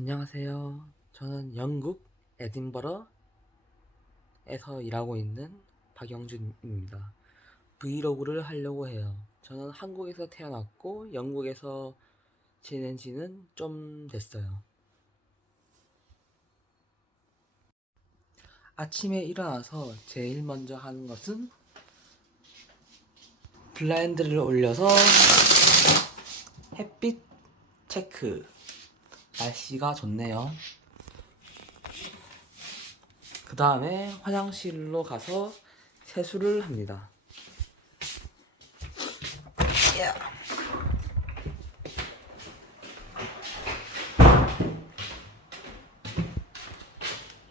안녕하세요. 저는 영국 에딘버러에서 일하고 있는 박영준입니다. 브이로그를 하려고 해요. 저는 한국에서 태어났고 영국에서 지낸 지는 좀 됐어요. 아침에 일어나서 제일 먼저 하는 것은 블라인드를 올려서 햇빛 체크. 날씨가 좋네요. 그 다음에 화장실로 가서 세수를 합니다.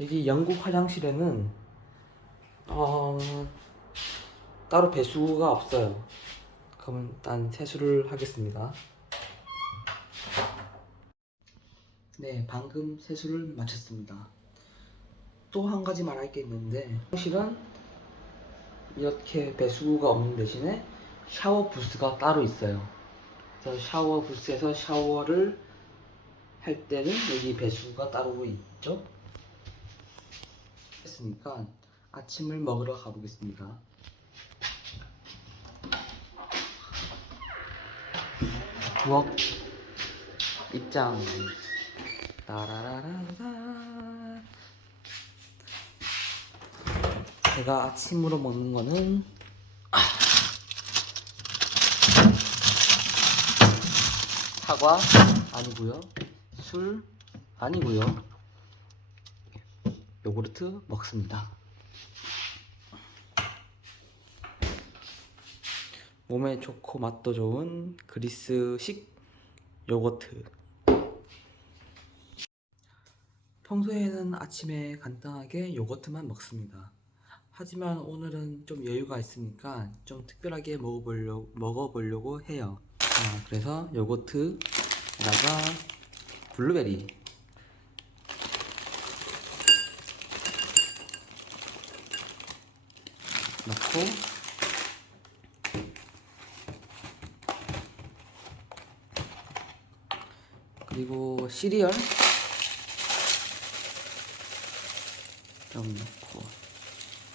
여기 영국 화장실에는 따로 배수구가 없어요. 그럼 일단 세수를 하겠습니다. 네, 방금 세수를 마쳤습니다. 또 한 가지 말할 게 있는데, 화장실은 이렇게 배수구가 없는 대신에 샤워 부스가 따로 있어요. 그래서 샤워 부스에서 샤워를 할 때는 여기 배수구가 따로 있죠. 했으니까 아침을 먹으러 가보겠습니다. 부엌 입장. 따라라라라. 제가 아침으로 먹는 거는 사과 아니고요, 술 아니고요, 요구르트 먹습니다. 몸에 좋고 맛도 좋은 그리스식 요거트. 평소에는 아침에 간단하게 요거트만 먹습니다. 하지만 오늘은 좀 여유가 있으니까 좀 특별하게 먹어보려고 해요. 그래서 요거트에다가 블루베리 넣고, 그리고 시리얼 좀 넣고,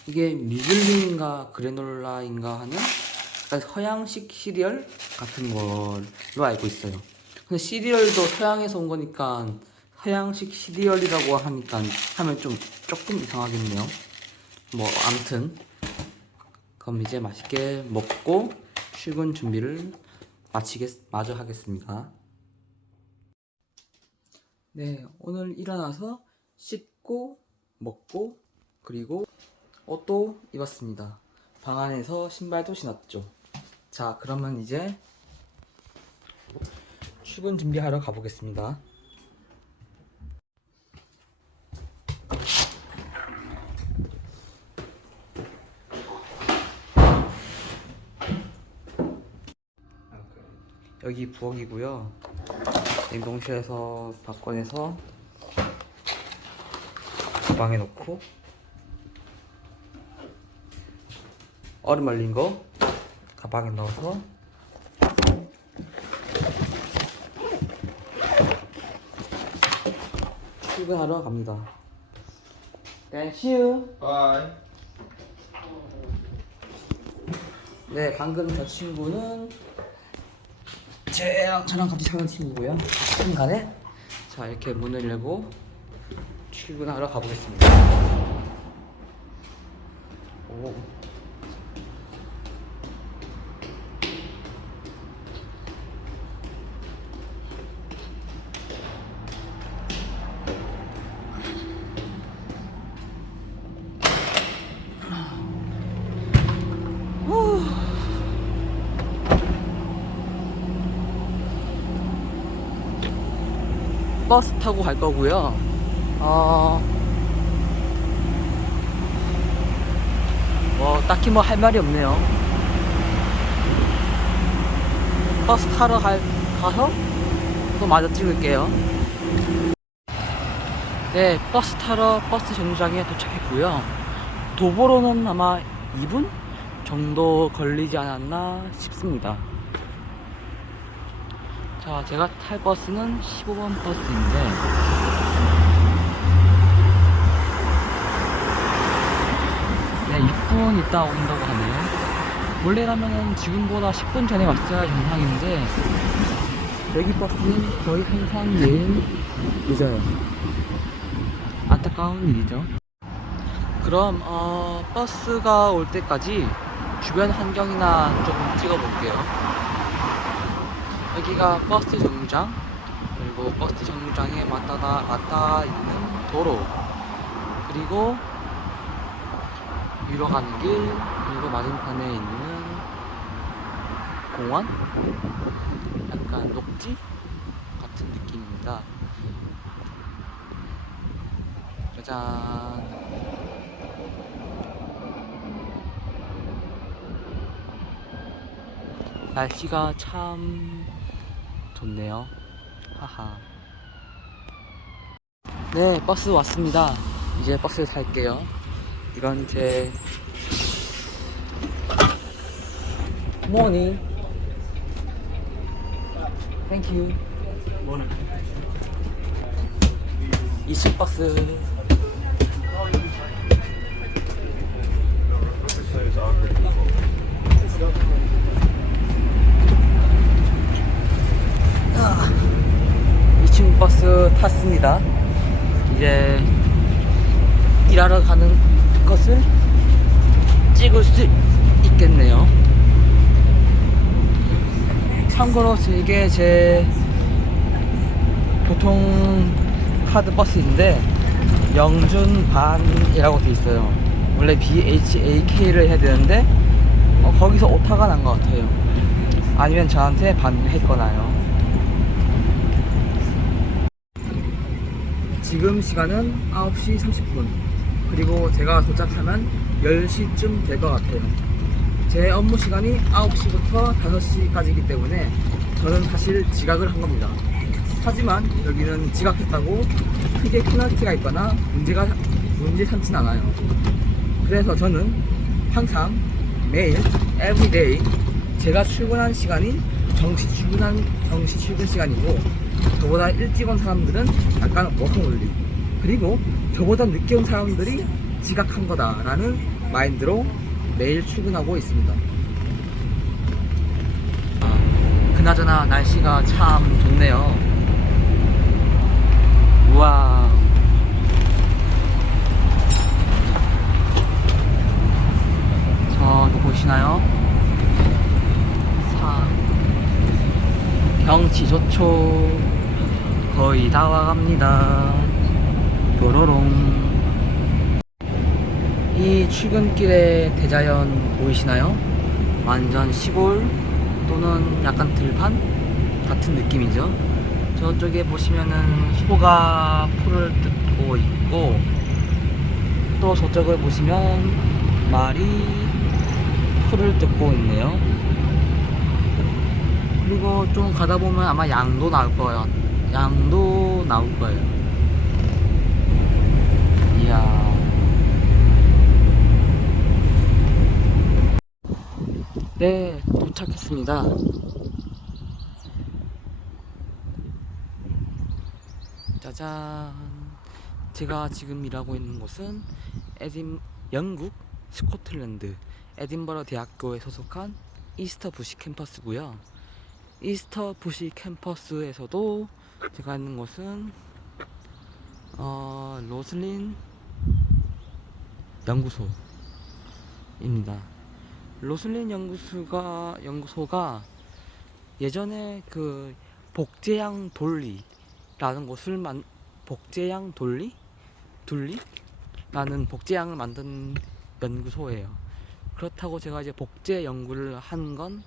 이게 뮤즐리인가 그래놀라인가 하는 서양식 시리얼 같은 걸로 알고 있어요. 근데 시리얼도 서양에서 온 거니까 서양식 시리얼이라고 하면 좀 조금 이상하겠네요. 뭐 아무튼 그럼 이제 맛있게 먹고 출근 준비를 마저 하겠습니다. 네, 오늘 일어나서 씻고 먹고 그리고 옷도 입었습니다. 방 안에서 신발도 신었죠. 자, 그러면 이제 출근 준비하러 가보겠습니다. 여기 부엌이고요. 냉동실에서 밥 꺼내서 가방에 넣고, 얼음 얼린 거 가방에 넣어서 출근하러 갑니다. Thank you. Bye. 네, 방금 저 친구는 저랑 같이 사는 친구고요. 같은 간에 자, 이렇게 문을 열고 출근하러 가보겠습니다. 오. 버스 타고 갈 거고요. 딱히 뭐 할 말이 없네요. 버스 타러 가서 또 마저 찍을게요. 네, 버스 타러 버스 정류장에 도착했고요. 도보로는 아마 2분 정도 걸리지 않았나 싶습니다. 자, 제가 탈 버스는 15번 버스인데 10분 있다 온다고 하네요. 원래라면 지금보다 10분 전에 왔어야 정상인데 여기 버스는 거의 항상 매일 늦어요. 안타까운 일이죠. 그럼 버스가 올 때까지 주변 환경이나 조금 찍어볼게요. 여기가 버스 정류장, 그리고 버스 정류장에 맞닿아 있는 도로, 그리고 위로 가는 길, 그리고 맞은편에 있는 공원, 약간 녹지 같은 느낌입니다. 짜잔. 날씨가 참 좋네요. 하하. 네, 버스 왔습니다. 이제 버스 탈게요. 이건 제 모닝. 땡큐. 모닝. 2층 버스. 아, 2층 버스 탔습니다. 이제 일하러 가는 것을 찍을 수 있겠네요. 참고로 이게 제 교통카드 버스인데 영준반이라고 돼 있어요. 원래 BHAK를 해야 되는데 거기서 오타가 난 것 같아요. 아니면 저한테 반했거나요. 지금 시간은 9시 30분. 그리고 제가 도착하면 10시쯤 될 것 같아요. 제 업무 시간이 9시부터 5시까지이기 때문에 저는 사실 지각을 한 겁니다. 하지만 여기는 지각했다고 크게 페널티가 있거나 문제 삼진 않아요. 그래서 저는 항상 매일 everyday 제가 출근한 시간이 정시 출근 시간이고, 저보다 일찍 온 사람들은 약간 워킹홀리, 그리고 저보다 늦게 온 사람들이 지각한 거다라는 마인드로 매일 출근하고 있습니다. 그나저나 날씨가 참 좋네요. 우와. 저도 보시나요? 경치 좋죠. 거의 다 와갑니다. 도로롱. 이 출근길의 대자연 보이시나요? 완전 시골 또는 약간 들판 같은 느낌이죠. 저쪽에 보시면은 소가 풀을 뜯고 있고, 또 저쪽을 보시면 말이 풀을 뜯고 있네요. 그리고 좀 가다 보면 아마 양도 나올 거예요. 양도 나올 거예요. 이야. 네, 도착했습니다. 짜잔. 제가 지금 일하고 있는 곳은 영국 스코틀랜드 에딘버러 대학교에 소속한 이스터 부시 캠퍼스고요. 이스터 부시 캠퍼스에서도 제가 있는 곳은 로슬린 연구소입니다. 로슬린 연구소가 예전에 그 복제양 돌리라는 곳을 복제양 둘리라는 복제양을 만든 연구소예요. 그렇다고 제가 이제 복제 연구를 한 건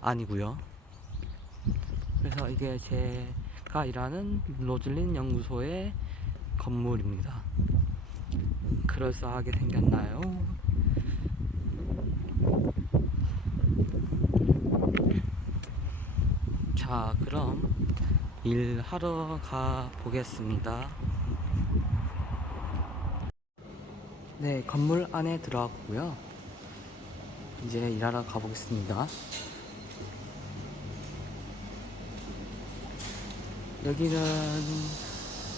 아니고요. 그래서 이게 제가 일하는 로즐린 연구소의 건물입니다. 그럴싸하게 생겼나요? 자, 그럼 일하러 가 보겠습니다. 네, 건물 안에 들어왔고요. 이제 일하러 가보겠습니다. 여기는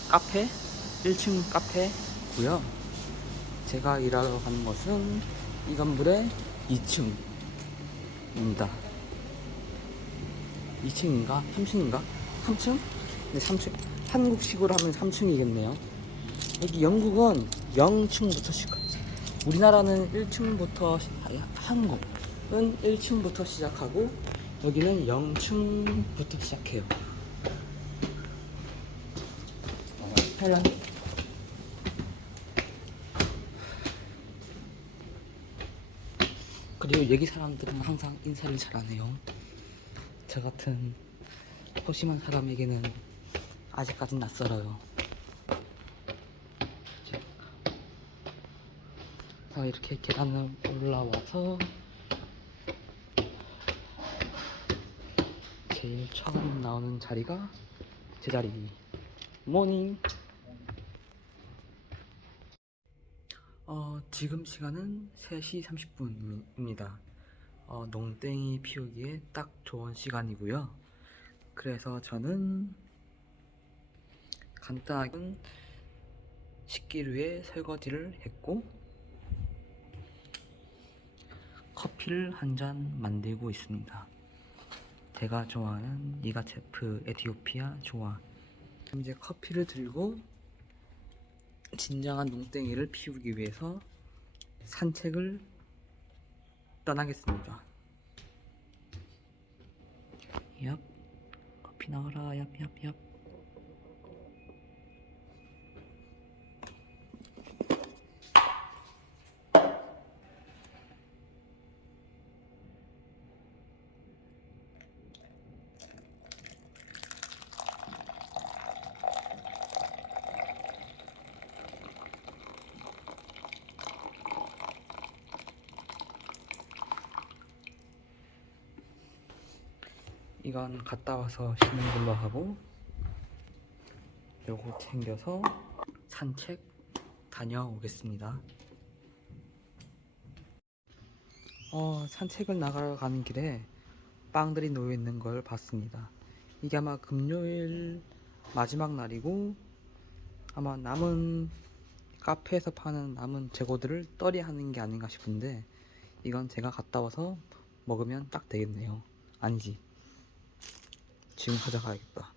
카페, 1층 카페고요. 제가 일하러 가는 곳은 이 건물의 2층입니다. 2층인가? 3층인가? 3층? 네, 3층. 한국식으로 하면 3층이겠네요. 여기 영국은 0층부터 우리나라는 1층부터, 한국은 1층부터 시작하고 여기는 0층부터 시작해요. 헬로. 그리고 여기 사람들은 항상 인사를 잘 안 해요. 저 같은 소심한 사람에게는 아직까진 낯설어요. 그래서 이렇게 계단을 올라와서 제일 처음 나오는 자리가 제 자리. 모닝. 지금 시간은 3시 30분입니다. 농땡이 피우기에 딱 좋은 시간이고요. 그래서 저는 간단하게 식기류에 설거지를 했고 커피를 한 잔 만들고 있습니다. 제가 좋아하는 니가체프 에티오피아 조아. 이제 커피를 들고 진정한 농땡이를 피우기 위해서 산책을 떠나겠습니다. 얍, 커피 나와라. 얍. 이건 갔다 와서 씻는 걸로 하고 요거 챙겨서 산책 다녀오겠습니다. 산책을 나가러 가는 길에 빵들이 놓여 있는 걸 봤습니다. 이게 아마 금요일 마지막 날이고 아마 남은 카페에서 파는 남은 재고들을 떨이하는 게 아닌가 싶은데 이건 제가 갔다 와서 먹으면 딱 되겠네요. 아니지, 지금 가져가야겠다.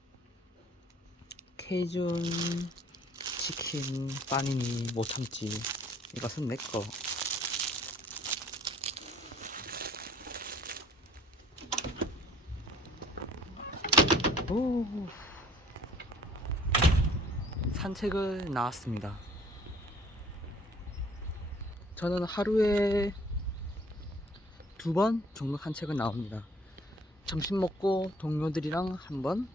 케이준 치킨 빠니니 못 참지. 이것은 내꺼. 오, 산책을 나왔습니다. 저는 하루에 2번 정도 산책은 나옵니다. 점심 먹고 동료들이랑 한 번,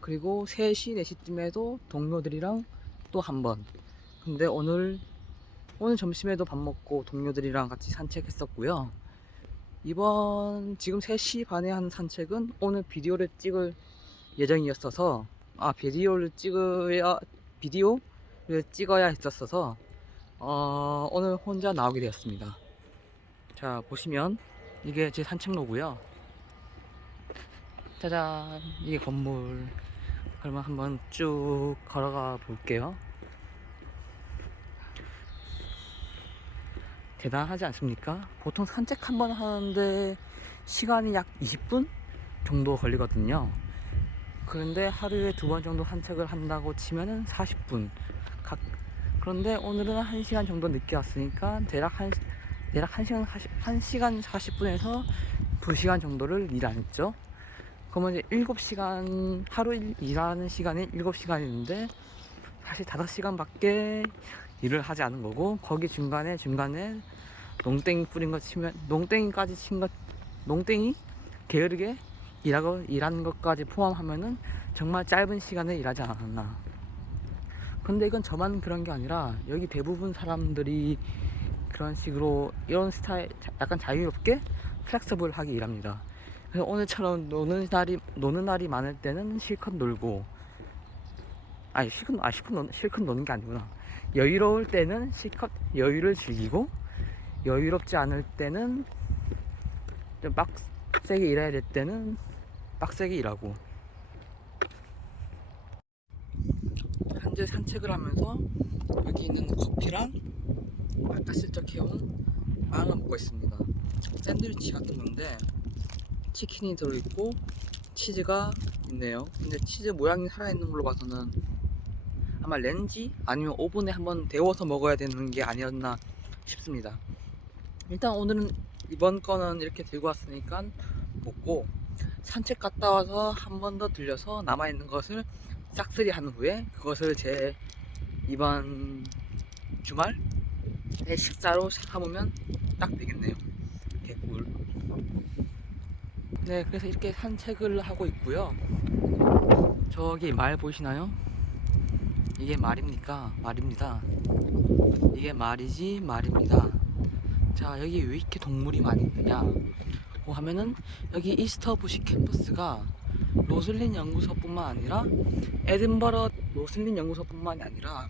그리고 3시, 4시쯤에도 동료들이랑 또 한 번. 근데 오늘 점심에도 밥 먹고 동료들이랑 같이 산책했었고요. 지금 3시 반에 하는 산책은 오늘 비디오를 찍을 예정이었어서 비디오를 찍어야 했었어서 오늘 혼자 나오게 되었습니다. 자, 보시면 이게 제 산책로고요. 짜잔, 이게 건물. 그러면 한번 쭉 걸어가 볼게요. 대단하지 않습니까? 보통 산책 한번 하는데 시간이 약 20분 정도 걸리거든요. 그런데 하루에 2번 정도 산책을 한다고 치면은 40분. 그런데 오늘은 1시간 정도 늦게 왔으니까 대략 1시간 40분에서 2시간 정도를 일 안 했죠. 그러면 이제 7시간, 하루 일하는 시간이 7시간인데 사실 5시간밖에 일을 하지 않은 거고, 거기 중간에 농땡이 뿌린 거 치면, 농땡이 게으르게 일하는 것까지 포함하면은 정말 짧은 시간에 일하지 않았나. 근데 이건 저만 그런 게 아니라 여기 대부분 사람들이 그런 식으로 이런 스타일, 약간 자유롭게 플렉서블하게 일합니다. 그래서 오늘처럼 노는 날이 많을 때는 실컷 놀고, 실컷 노는 게 아니구나. 여유로울 때는 실컷 여유를 즐기고, 여유롭지 않을 때는 좀 빡세게 일해야 될 때는 빡세게 일하고. 현재 산책을 하면서 여기 있는 커피랑 아까 슬쩍 해온 빵을 먹고 있습니다. 샌드위치 같은 건데 치킨이 들어있고 치즈가 있네요. 근데 치즈 모양이 살아있는 걸로 봐서는 아마 렌지 아니면 오븐에 한번 데워서 먹어야 되는 게 아니었나 싶습니다. 일단 오늘은 이번 거는 이렇게 들고 왔으니까 먹고 산책 갔다 와서 한 번 더 들려서 남아있는 것을 싹쓸이 한 후에 그것을 제 이번 주말에 식사로 삼으면 딱 되겠네요. 개꿀. 네, 그래서 이렇게 산책을 하고 있고요. 저기 말 보이시나요? 이게 말입니까? 말입니다. 이게 말이지 말입니다. 자, 여기 왜 이렇게 동물이 많이 있느냐 하면은 여기 이스터부시 캠퍼스가 로슬린 연구소뿐만 아니라 에든버러 로슬린 연구소뿐만 아니라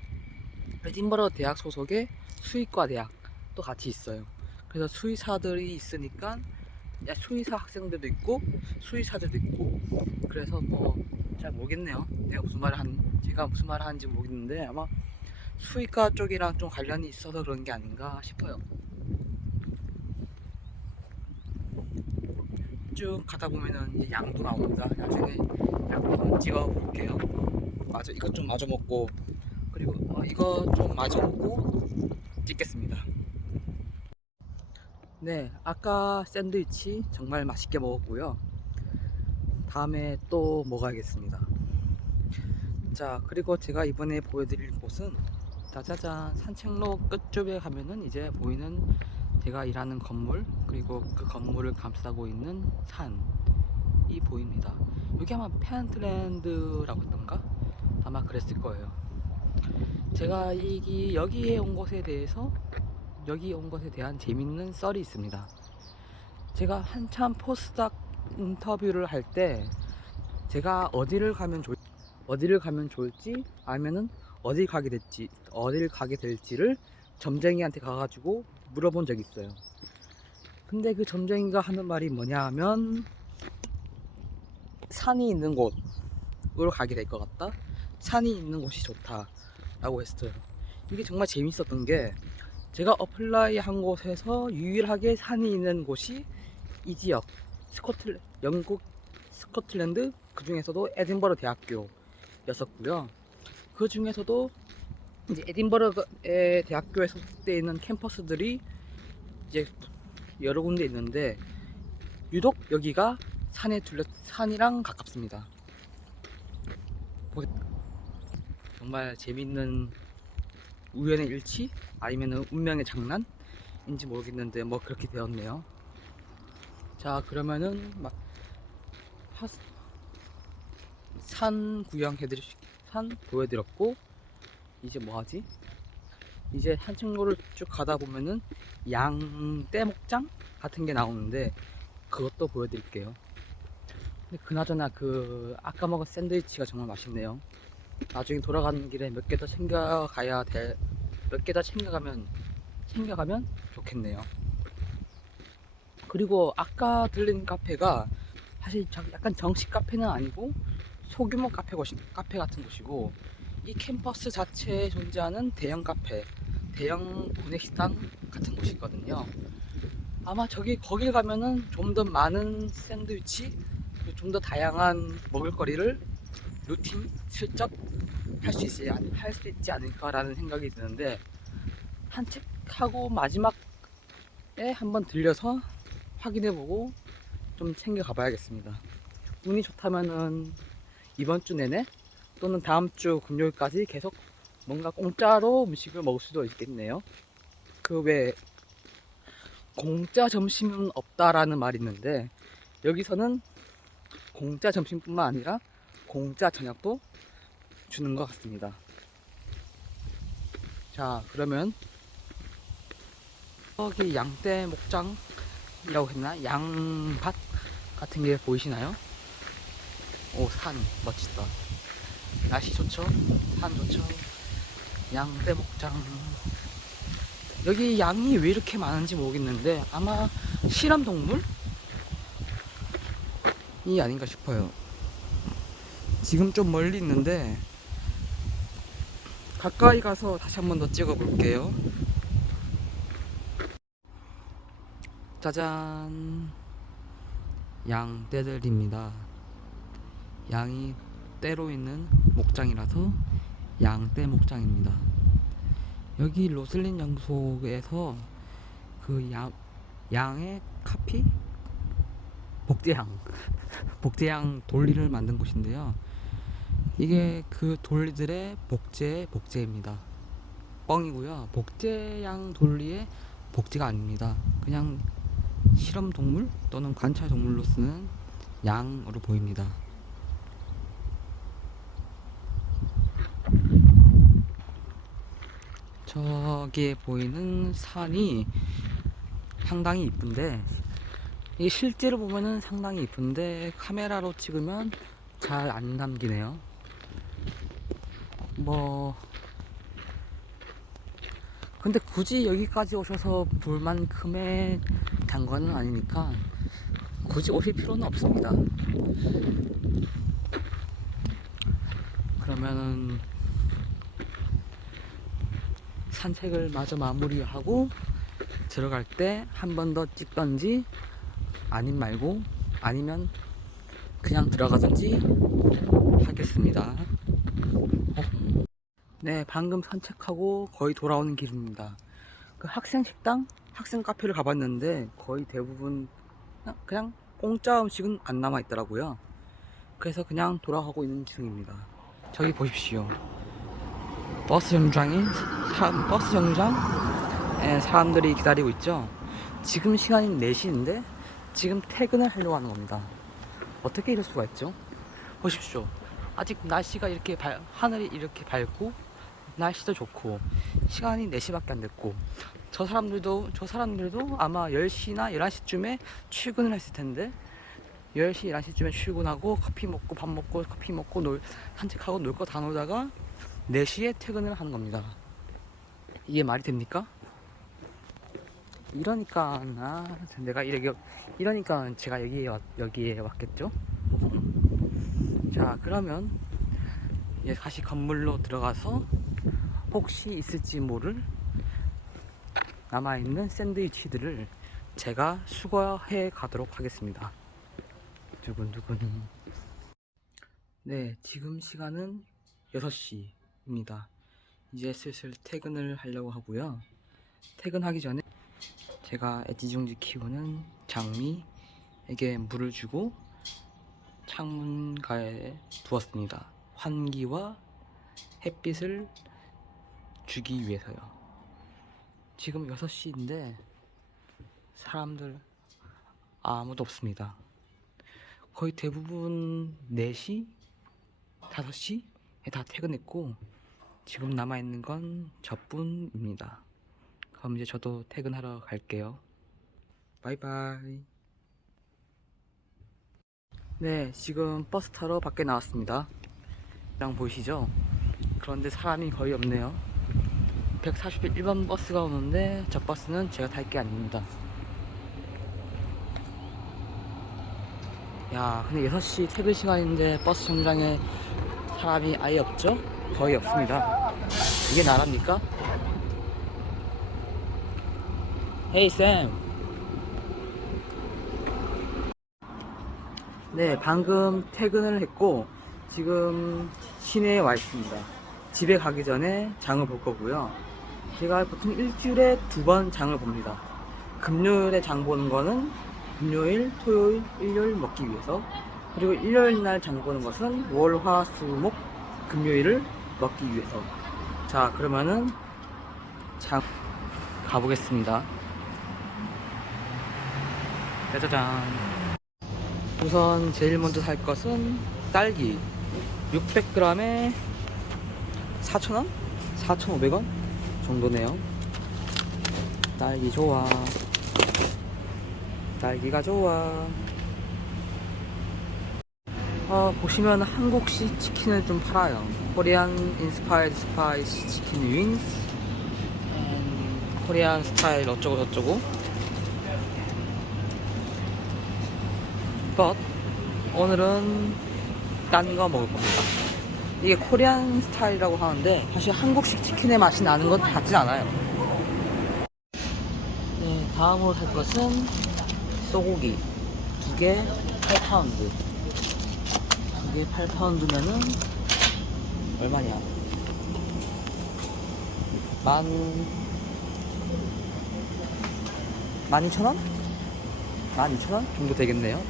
에든버러 대학 소속의 수의과 대학도 같이 있어요. 그래서 수의사들이 있으니까 수의사 학생들도 있고 수의사들도 있고 그래서 뭐 잘 모르겠네요. 제가 무슨 말을 하는지 모르겠는데 아마 수의과 쪽이랑 좀 관련이 있어서 그런 게 아닌가 싶어요. 쭉 가다 보면은 이제 양도 나옵니다. 나중에 양도 한번 찍어 볼게요. 맞아, 이것 좀 마저 먹고 그리고 이거 좀 마저 먹고 찍겠습니다. 네, 아까 샌드위치 정말 맛있게 먹었고요. 다음에 또 먹어야겠습니다. 자, 그리고 제가 이번에 보여드릴 곳은 짜자잔, 산책로 끝쪽에 가면은 이제 보이는 제가 일하는 건물, 그리고 그 건물을 감싸고 있는 산이 보입니다. 여기 아마 페넌트랜드라고 했던가? 아마 그랬을 거예요. 제가 여기에 온 것에 대한 재밌는 썰이 있습니다. 제가 한참 포스닥 인터뷰를 할 때 제가 어디를 가면 좋을지 아니면은 어딜 가게 될지를 점쟁이한테 가가지고 물어본 적이 있어요. 근데 그 점쟁이가 하는 말이 뭐냐 하면 산이 있는 곳으로 가게 될 것 같다, 산이 있는 곳이 좋다 라고 했어요. 이게 정말 재밌었던 게 제가 어플라이 한 곳에서 유일하게 산이 있는 곳이 이 지역 영국 스코틀랜드, 그 중에서도 에딘버러 대학교였었고요. 그 중에서도 이제 에딘버러의 대학교에서 때 있는 캠퍼스들이 이제 여러 군데 있는데 유독 여기가 산이랑 가깝습니다. 정말 재밌는 우연의 일치 아니면 운명의 장난인지 모르겠는데 뭐 그렇게 되었네요. 자, 그러면은 산 보여드렸고 이제 뭐하지? 이제 산책로를 쭉 가다 보면은 양떼목장 같은 게 나오는데 그것도 보여드릴게요. 근데 그나저나 아까 먹은 샌드위치가 정말 맛있네요. 나중에 돌아가는 길에 몇 개 더 챙겨가면 좋겠네요. 그리고 아까 들린 카페가 사실 약간 정식 카페는 아니고 소규모 카페 같은 곳이고, 이 캠퍼스 자체에 존재하는 대형 구내식당 같은 곳이거든요. 아마 거길 가면은 좀 더 많은 샌드위치, 좀 더 다양한 먹을거리를 슬쩍 할 수 있지 않을까라는 생각이 드는데, 산책하고 마지막에 한번 들려서 확인해보고 좀 챙겨가 봐야겠습니다. 운이 좋다면은 이번 주 내내 또는 다음 주 금요일까지 계속 뭔가 공짜로 음식을 먹을 수도 있겠네요. 그 외에 공짜 점심은 없다라는 말이 있는데 여기서는 공짜 점심뿐만 아니라 공짜 저녁도 주는 것 같습니다. 자, 그러면 여기 양떼 목장이라고 했나? 양밭 같은 게 보이시나요? 오, 산 멋지다. 날씨 좋죠? 산 좋죠? 양떼 목장. 여기 양이 왜 이렇게 많은지 모르겠는데 아마 실험동물이 아닌가 싶어요. 지금 좀 멀리 있는데 가까이 가서 다시 한 번 더 찍어 볼게요. 짜잔, 양떼들입니다. 양이 떼로 있는 목장이라서 양떼 목장입니다. 여기 로슬린 연구소에서 그 양의 카피? 복제양 복제양 돌리를 만든 곳인데요. 이게 그 돌리들의 복제입니다. 뻥이고요. 복제양 돌리의 복제가 아닙니다. 그냥 실험 동물 또는 관찰 동물로 쓰는 양으로 보입니다. 저기에 보이는 산이 상당히 이쁜데, 이게 실제로 보면은 상당히 이쁜데 카메라로 찍으면 잘 안 담기네요. 근데 굳이 여기까지 오셔서 볼 만큼의 장관은 아니니까 굳이 오실 필요는 없습니다. 그러면은 산책을 마저 마무리하고 들어갈 때 한 번 더 찍던지 아니면 그냥 들어가든지 하겠습니다. 네, 방금 산책하고 거의 돌아오는 길입니다. 그 학생 식당, 학생 카페를 가봤는데 거의 대부분 그냥 공짜 음식은 안 남아 있더라고요. 그래서 그냥 돌아가고 있는 중입니다. 저기 보십시오. 버스 정류장에 사람들이 기다리고 있죠. 지금 시간이 4시인데 지금 퇴근을 하려고 하는 겁니다. 어떻게 이럴 수가 있죠? 보십시오. 아직 날씨가 이렇게 하늘이 이렇게 밝고 날씨도 좋고 시간이 4시밖에 안 됐고 저 사람들도 아마 10시나 11시쯤에 출근을 했을 텐데 10시, 11시쯤에 출근하고 커피 먹고 밥 먹고 커피 먹고 산책하고 놀 거 다 놀다가 4시에 퇴근을 하는 겁니다. 이게 말이 됩니까? 이러니까 제가 여기에 왔겠죠? 자, 그러면 이제 다시 건물로 들어가서 혹시 있을지 모를 남아있는 샌드위치들을 제가 수거해 가도록 하겠습니다. 두근두근. 네, 지금 시간은 6시입니다. 이제 슬슬 퇴근을 하려고 하고요. 퇴근하기 전에 제가 애지중지 키우는 장미에게 물을 주고 창문가에 두었습니다. 환기와 햇빛을 주기 위해서요. 지금 6시인데 사람들 아무도 없습니다. 거의 대부분 4시, 5시에 다 퇴근했고 지금 남아있는 건 저뿐입니다. 그럼 이제 저도 퇴근하러 갈게요. 바이바이. 네, 지금 버스 타러 밖에 나왔습니다. 그냥 보이시죠? 그런데 사람이 거의 없네요. 141번 버스가 오는데 저 버스는 제가 탈 게 아닙니다. 야, 근데 6시 퇴근 시간인데 버스 정류장에 사람이 아예 없죠? 거의 없습니다. 이게 나랍니까? 헤이 쌤. 네, 방금 퇴근을 했고 지금 시내에 와 있습니다. 집에 가기 전에 장을 볼 거고요. 제가 보통 일주일에 2번 장을 봅니다. 금요일에 장 보는 거는 금요일, 토요일, 일요일 먹기 위해서, 그리고 일요일 날 장 보는 것은 월, 화, 수, 목, 금요일을 먹기 위해서. 자, 그러면은 장 가보겠습니다. 짜자잔. 우선 제일 먼저 살 것은 딸기 600g에 4,000원? 4,500원 정도네요. 딸기 좋아. 딸기가 좋아. 보시면 한국식 치킨을 좀 팔아요. 코리안 인스파이드 스파이스 치킨 윙스, 코리안 스타일 어쩌고 저쩌고. but 오늘은 딴 거 먹을 겁니다. 이게 코리안 스타일이라고 하는데 사실 한국식 치킨의 맛이 나는 건 같진 않아요. 네, 다음으로 살 것은 소고기 2개 8파운드. 2개 8파운드면은 얼마냐? 12,000원? 12,000원 정도 되겠네요.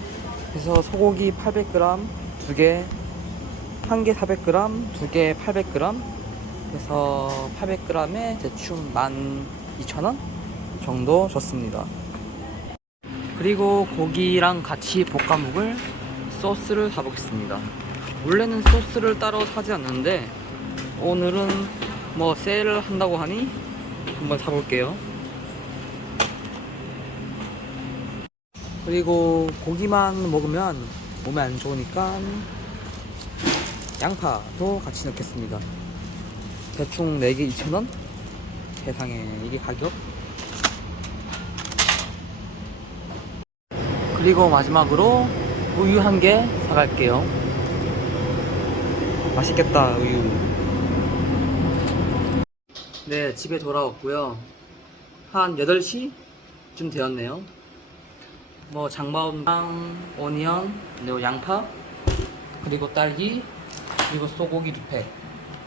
그래서 소고기 800g 2개, 1개 400g, 2개 800g, 그래서 800g에 대충 12,000원 정도 줬습니다. 그리고 고기랑 같이 볶아 먹을 소스를 사보겠습니다. 원래는 소스를 따로 사지 않는데 오늘은 뭐 세일을 한다고 하니 한번 사볼게요. 그리고 고기만 먹으면 몸에 안 좋으니까 양파도 같이 넣겠습니다. 대충 4개 2,000원? 세상에 이게 가격? 그리고 마지막으로 우유 1개 사갈게요. 맛있겠다, 우유. 네, 집에 돌아왔고요. 한 8시쯤 되었네요. 뭐 장바구니랑 오니언, 그리고 양파, 그리고 딸기, 그리고 소고기 2팩,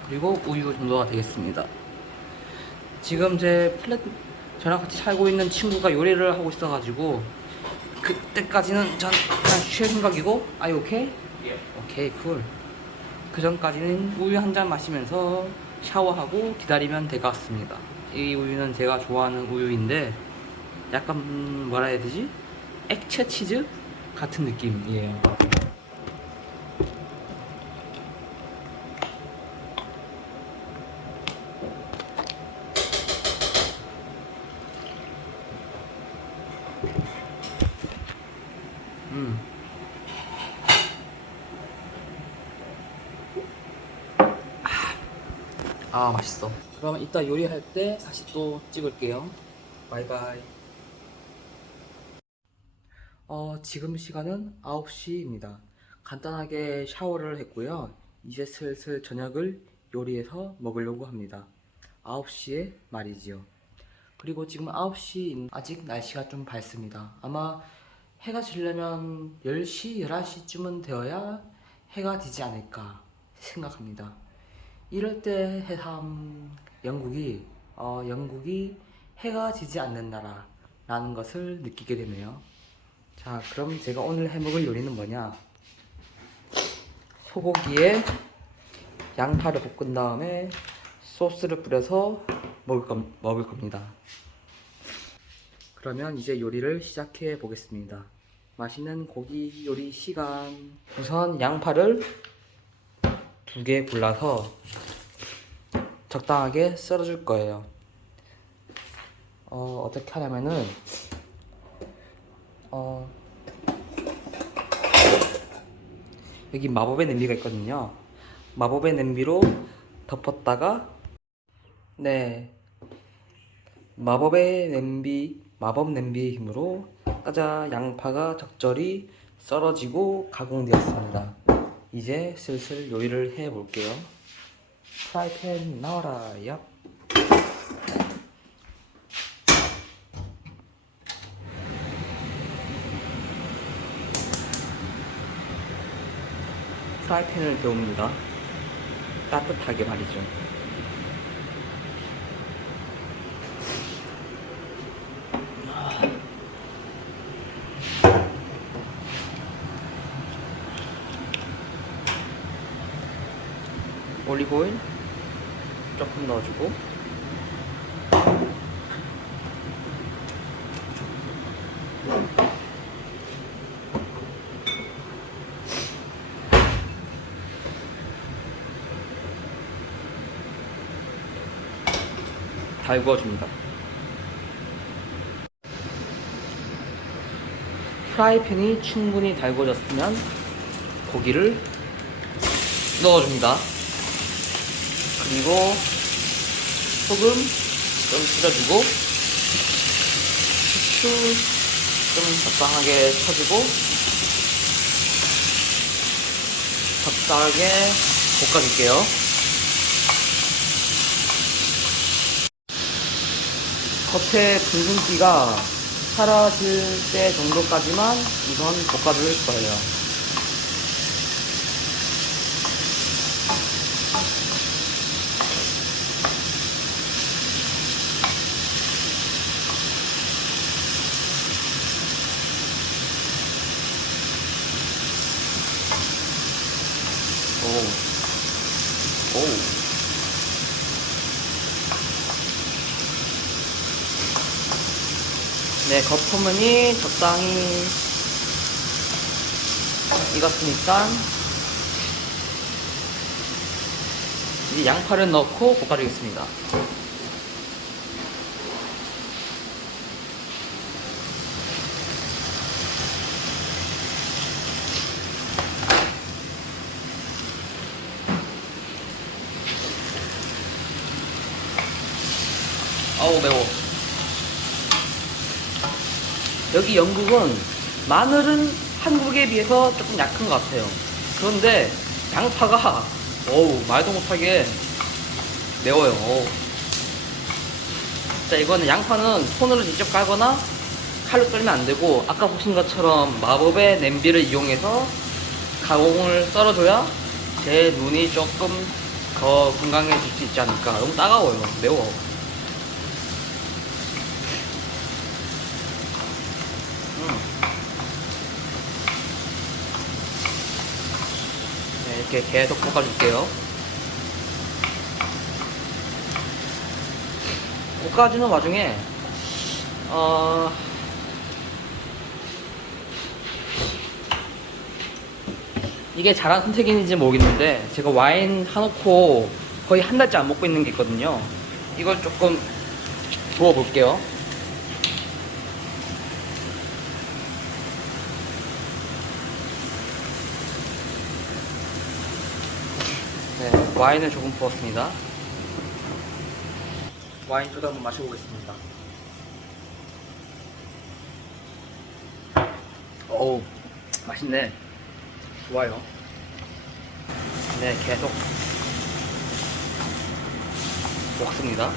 그리고 우유 정도가 되겠습니다. 지금 저랑 같이 살고 있는 친구가 요리를 하고 있어가지고 그때까지는 전 그냥 쉴 생각이고. Are you okay? 오케이, 쿨. 그 전까지는 우유 한 잔 마시면서 샤워하고 기다리면 될 것 같습니다. 이 우유는 제가 좋아하는 우유인데 약간 뭐라 해야 되지? 액체 치즈 같은 느낌이에요. 맛있어. 그러면 이따 요리할 때 다시 또 찍을게요. 바이바이. 지금 시간은 9시입니다. 간단하게 샤워를 했고요. 이제 슬슬 저녁을 요리해서 먹으려고 합니다. 9시에 말이지요. 그리고 지금 9시, 아직 날씨가 좀 밝습니다. 아마 해가 지려면 10시, 11시쯤은 되어야 해가 지지 않을까 생각합니다. 이럴 때 해삼 영국이 해가 지지 않는 나라라는 것을 느끼게 되네요. 자, 그럼 제가 오늘 해먹을 요리는 뭐냐? 소고기에 양파를 볶은 다음에 소스를 뿌려서 먹을 겁니다. 그러면 이제 요리를 시작해 보겠습니다. 맛있는 고기 요리 시간. 우선 양파를 2개 골라서 적당하게 썰어줄 거예요. 어떻게 하냐면은 여기 마법의 냄비가 있거든요. 마법의 냄비로 덮었다가, 네, 마법 냄비의 힘으로 따자, 양파가 적절히 썰어지고 가공되었습니다. 이제 슬슬 요리를 해 볼게요. 프라이팬 나와라. 얍. 프라이팬을 데웁니다. 따뜻하게 말이죠. 올리브오일 조금 넣어주고, 달궈줍니다. 프라이팬이 충분히 달궈졌으면 고기를 넣어줍니다. 그리고 소금 좀 뿌려주고, 후추 좀 적당하게 쳐주고, 적당하게 볶아줄게요. 겉에 붉은기가 사라질 때 정도까지만 우선 볶아줄 거예요. 오, 오. 네, 거품이 적당히 익었으니까 이제 양파를 넣고 볶아주겠습니다. 어우, 매워. 여기 영국은 마늘은 한국에 비해서 조금 약한 것 같아요. 그런데 양파가 어우, 말도 못하게 매워요. 어우. 자, 이거는 양파는 손으로 직접 깔거나 칼로 썰면 안 되고, 아까 보신 것처럼 마법의 냄비를 이용해서 가공을 썰어줘야 제 눈이 조금 더 건강해질 수 있지 않을까. 너무 따가워요. 매워. 네, 이렇게 계속 볶아줄게요. 볶아주는 와중에 이게 잘한 선택인지 모르겠는데, 제가 와인 사놓고 거의 한 달째 안 먹고 있는 게 있거든요. 이걸 조금 부어 볼게요. 네, 와인을 조금 부었습니다. 와인 저도 한번 마셔보겠습니다. 어우, 맛있네. 좋아요. 네, 계속 먹습니다.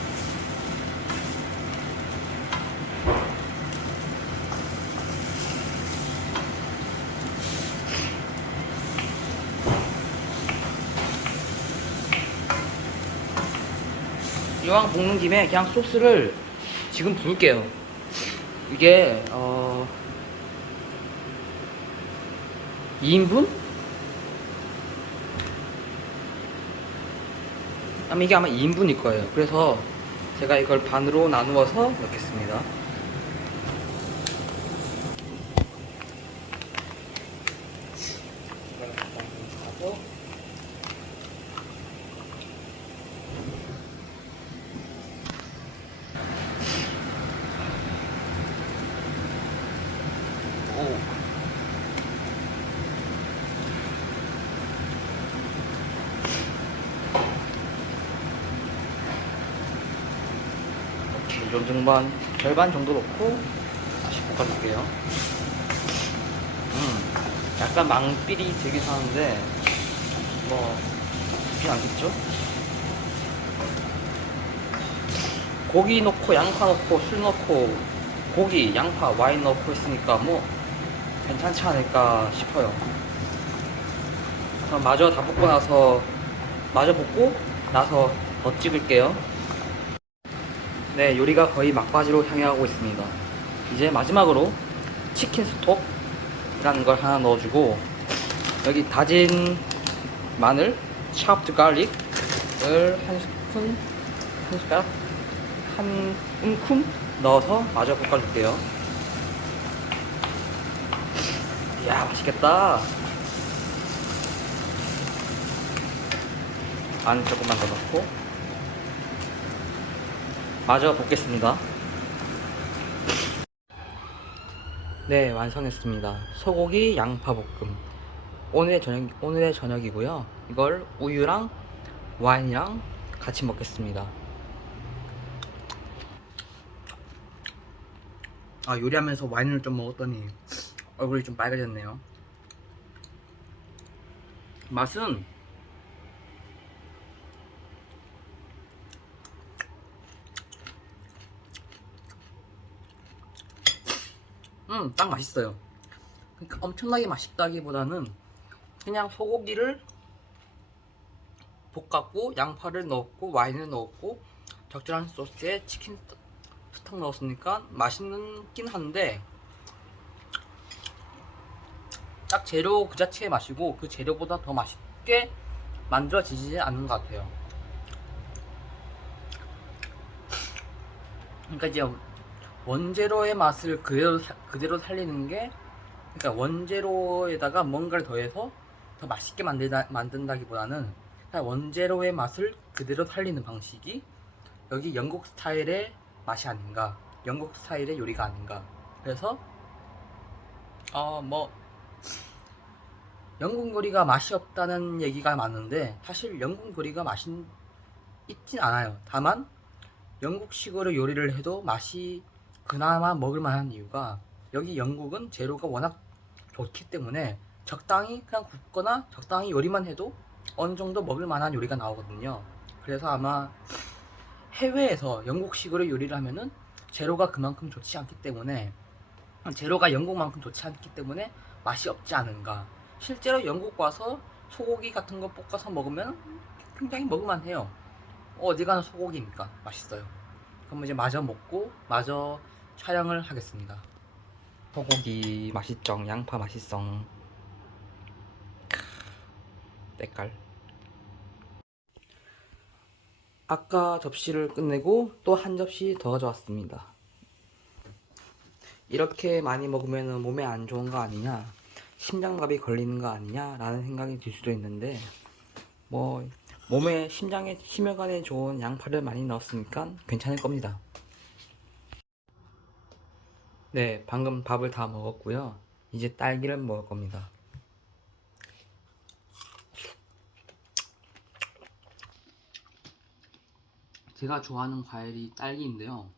이왕 볶는 김에 그냥 소스를 지금 부을게요. 이게 2인분? 이게 아마 2인분일 거예요. 그래서 제가 이걸 반으로 나누어서 넣겠습니다. 이 절반 정도 넣고 다시 볶아줄게요. 약간 망삘이 되긴 하는데 뭐 그렇진 않겠죠? 고기 넣고 양파 넣고 술 넣고 고기, 양파, 와인 넣고 했으니까 뭐 괜찮지 않을까 싶어요. 그럼 마저 다 볶고 나서 더 찍을게요. 네, 요리가 거의 막바지로 향해 가고 있습니다. 이제 마지막으로 치킨 스톡이라는 걸 하나 넣어주고, 여기 다진 마늘, chopped garlic을 한 숟가락, 한 움큼 넣어서 마저 볶아줄게요. 이야, 맛있겠다. 안 조금만 더 넣고 마저 볶겠습니다. 네, 완성했습니다. 소고기 양파볶음. 오늘의 저녁이고요. 이걸 우유랑 와인이랑 같이 먹겠습니다. 요리하면서 와인을 좀 먹었더니 얼굴이 좀 빨개졌네요. 맛은 딱 맛있어요. 그러니까 엄청나게 맛있다기보다는 그냥 소고기를 볶았고 양파를 넣었고 와인을 넣었고 적절한 소스에 치킨 스톡 넣었으니까 맛있긴 한데 딱 재료 그 자체의 맛이고 그 재료보다 더 맛있게 만들어지지 않는 것 같아요. 그러니까 이제 원재료의 맛을 그대로 살리는 게, 그러니까 원재료에다가 뭔가를 더해서 더 맛있게 만든다기보다는 그냥 원재료의 맛을 그대로 살리는 방식이 여기 영국 스타일의 맛이 아닌가, 영국 스타일의 요리가 아닌가. 그래서 뭐 영국 요리가 맛이 없다는 얘기가 많은데 사실 영국 요리가 맛이 있진 않아요. 다만 영국식으로 요리를 해도 맛이 그나마 먹을 만한 이유가, 여기 영국은 재료가 워낙 좋기 때문에 적당히 그냥 굽거나 적당히 요리만 해도 어느 정도 먹을 만한 요리가 나오거든요. 그래서 아마 해외에서 영국식으로 요리를 하면은 재료가 그만큼 좋지 않기 때문에, 재료가 영국만큼 좋지 않기 때문에 맛이 없지 않은가. 실제로 영국 와서 소고기 같은 거 볶아서 먹으면 굉장히 먹을만해요. 어디 가는 소고기입니까? 맛있어요. 그럼 이제 마저 먹고 마저 촬영을 하겠습니다. 소고기 맛있정, 양파 맛있성, 때깔. 아까 접시를 끝내고 또 한 접시 더 가져왔습니다. 이렇게 많이 먹으면 몸에 안 좋은 거 아니냐, 심장갑이 걸리는 거 아니냐 라는 생각이 들 수도 있는데, 뭐 몸에 심장에 심혈관에 좋은 양파를 많이 넣었으니까 괜찮을 겁니다. 네, 방금 밥을 다 먹었고요. 이제 딸기를 먹을 겁니다. 제가 좋아하는 과일이 딸기인데요.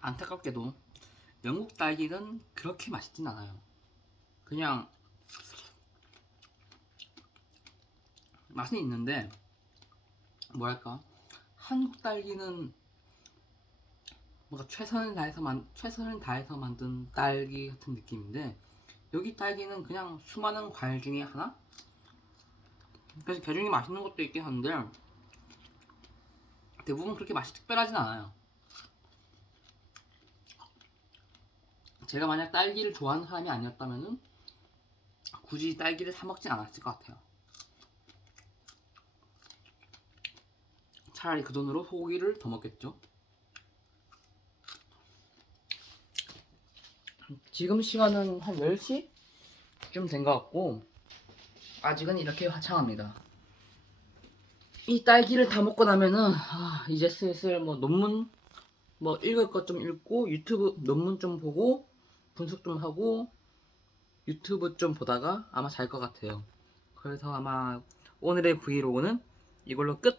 안타깝게도 영국 딸기는 그렇게 맛있진 않아요. 그냥 맛은 있는데 뭐랄까, 한국 딸기는 뭔가 최선을 다해서 만든 딸기 같은 느낌인데, 여기 딸기는 그냥 수많은 과일 중에 하나? 그래서 개중에 맛있는 것도 있긴 한데 대부분 그렇게 맛이 특별하진 않아요. 제가 만약 딸기를 좋아하는 사람이 아니었다면은 굳이 딸기를 사 먹진 않았을 것 같아요. 차라리 그 돈으로 소고기를 더 먹겠죠. 지금 시간은 한 10시쯤 된 것 같고 아직은 이렇게 화창합니다. 이 딸기를 다 먹고 나면은 이제 슬슬 뭐 논문 뭐 읽을 것 좀 읽고 유튜브 논문 좀 보고 분석 좀 하고 유튜브 좀 보다가 아마 잘 것 같아요. 그래서 아마 오늘의 브이로그는 이걸로 끝일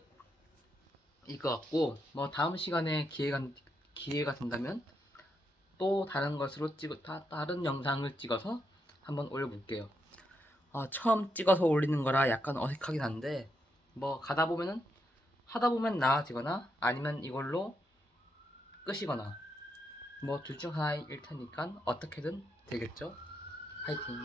것 같고, 뭐 다음 시간에 기회가 된다면 또 다른 것으로 다른 영상을 찍어서 한번 올려볼게요. 처음 찍어서 올리는 거라 약간 어색하긴 한데 뭐 하다 보면 나아지거나 아니면 이걸로 끝이거나 뭐 둘 중 하나일 테니까 어떻게든 되겠죠. 파이팅.